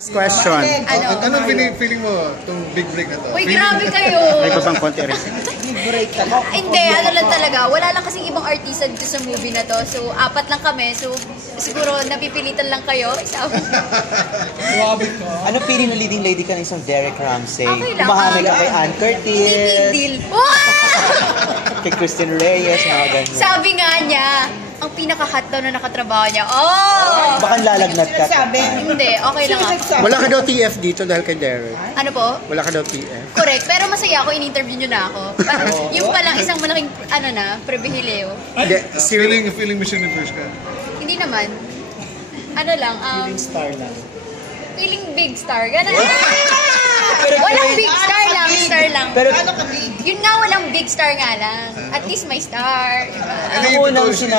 Question. Anong feeling mo itong big break na to? Uy, grabe kayo! May babang konti rin. Hindi, ano lang talaga. Wala lang kasing ibang artista dito sa movie na to. So, 4 lang kami. So, siguro napipilitan lang kayo. Grabe ka. Ano feeling na leading lady ka ng isang Derek Ramsey? Okay lang. Kumahamay ka kay Ann Curtis. Hindi big deal. Wow! Kay Christine Reyes, mga ganyan. Sabi nga niya, ang pinaka-hot daw na nakatrabaho niya. Oh! Baka lalagnat ka. Hindi, okay lang ako. Wala ka daw TF dito dahil kay Derek. Ano po? Wala ka daw TF. Correct. Pero masaya ako, in-interview niyo na ako. Yung palang isang malaking, pribihileo. Feeling Mission Impressed ka? Hindi naman. Ano lang, Feeling star lang. feeling big star. Ganun. Walang big star lang, star lang. Pero Yun nga, walang big star nga lang. At least may star. Diba? Ano yung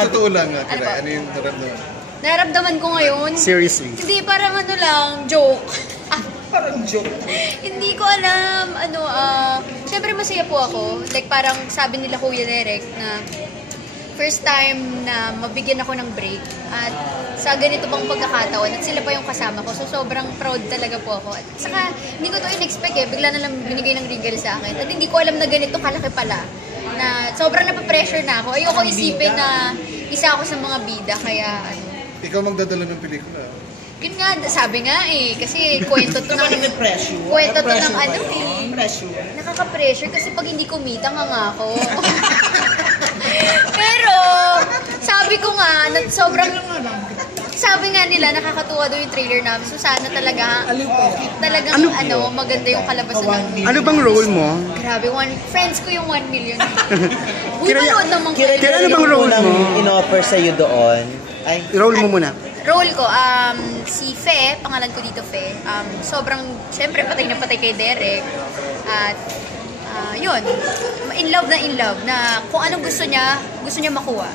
totoo lang? Ano po? Ano yung naramdaman? Naramdaman ko ngayon. Seriously. Hindi, parang ano lang, joke. parang joke. Hindi ko alam, syempre masaya po ako. Like parang sabi nila Kuya Derek na first time na mabigyan ako ng break at sa ganito pang pagkakataon at sila pa yung kasama ko. So sobrang proud talaga po ako. At saka hindi ko to in-expect bigla na lang binigay ng regal sa akin. At hindi ko alam na ganito kalaki pala. Na sobrang napapressure na ako. Ayoko isipin na isa ako sa mga bida kaya Ikaw magdadala ng pelikula. Yun nga, sabi nga kasi kwento to ng nakaka-pressure kasi pag hindi kumita nga ako. Pero, sabi ko nga, sabi nga nila, nakakatuwa daw yung trailer namin. So sana talagang maganda yung kalabasan ng Ano bang role mo? Grabe, friends ko yung 1 million. Uy, manood naman kayo. Ano bang role mo? In-offer sa'yo doon? Ay, Role mo muna. Role ko, si Fe, pangalan ko dito Fe. Sobrang, syempre, patay na patay kay Derek. At, yun, in love na kung anong gusto niya makuha.